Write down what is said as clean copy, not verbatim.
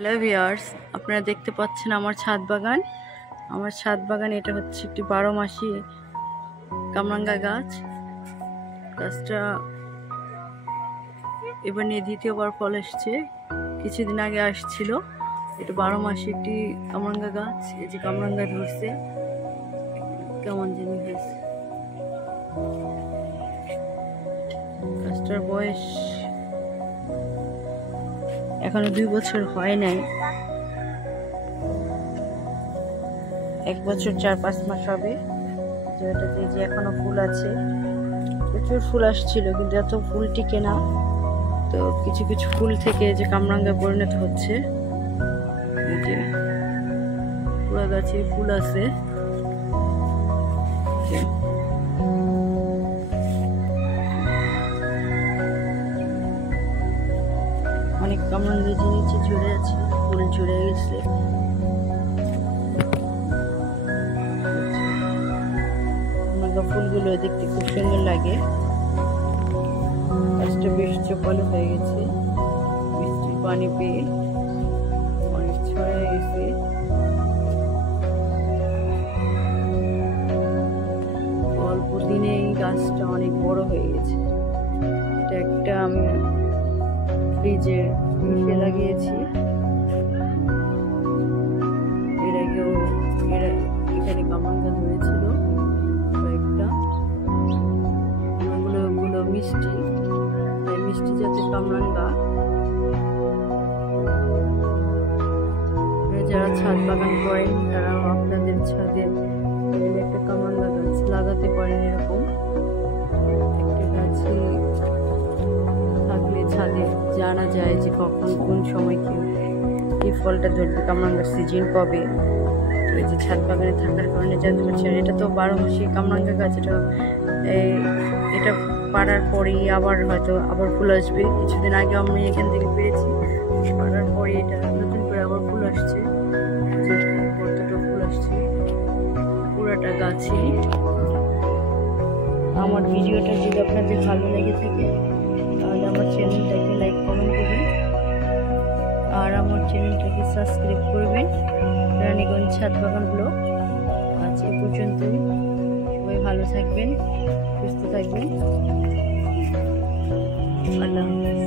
Hello viewers, আপনারা দেখতে পাচ্ছেন আমার ছাদ বাগান। এটা হচ্ছে একটি 12 মাসি কামরাঙ্গা গাছ। গাছটা এবার নিয়ে দ্বিতীয়বার ফল এসছে। কিছুদিন আগে আসছিল। এটা 12 মাসি একটি কামরাঙ্গা গাছ। এই যে কামরাঙ্গা ধরছে, কেমন জিনিস হয়েছে। গাছটার বয়স এখনো 2 বছর হয় নাই, 1 বছর 4-5 মাস হবে। যেটাতে যে এখনো ফুল আছে, প্রচুর ফুল আসছিল, কিন্তু এত ফুল টিকে না। তো কিছু কিছু ফুল থেকে যে কামরাঙ্গা পরিণত হচ্ছে। এই যে পুরো গাছে ফুল আছে। অনেক কামরাঙ্গা যে নিচে ঝরে আছে, ফুল ঝরে গেছে। ফুলগুলো দেখতে খুব সুন্দর লাগে। গাছটা বেশ চোপালো হয়ে গেছে, বৃষ্টির পানি পেয়ে অনেক ছড়ায় গেছে। অল্প দিনেই গাছটা অনেক বড় হয়ে গেছে। এটা একটা আমি ফ্রিজে লাগিয়েছি। এর আগেও এখানে কামরাঙ্গা ধরেছিল কয়েকটা। ওগুলো মিষ্টি, মিষ্টি জাতের কামরাঙ্গা। যারা ছাদ বাগান করেন তারা আপনাদের ছাদে একটা কামরাঙ্গা গাছ লাগাতে পারেন। এরকম একটা গাছে থাকলে ছাদে জানা যায় যে কখন কোন সময় কি ফলটা ধরবে, কামরাঙ্গার সিজন কবে। এই যে ছাদ বাগানে থাকার কারণে জানতে পারছেন। এটা তো 12 মাসি কামরাঙ্গা গাছ। এটা পাড়ার পরেই আবার ফুল আসবে। কিছুদিন আগে আমি এখান থেকে পেরেছি। পাড়ার পরে এটা নতুন করে আবার ফুল আসছে। কতটা ফুল আসছে পুরাটা গাছে। আমার ভিডিওটা যদি আপনাদের ভালো লেগে থাকে তাহলে আমার চ্যানেলটাকে লাইক কমেন্ট করবেন, আর আমার চ্যানেলটাকে সাবস্ক্রাইব করবেন। রানীগঞ্জ ছাদ বাগান ব্লগ। আজ এ পর্যন্তই। সবাই ভালো থাকবেন, সুস্থ থাকবেন। আল্লাহ হাফেজ।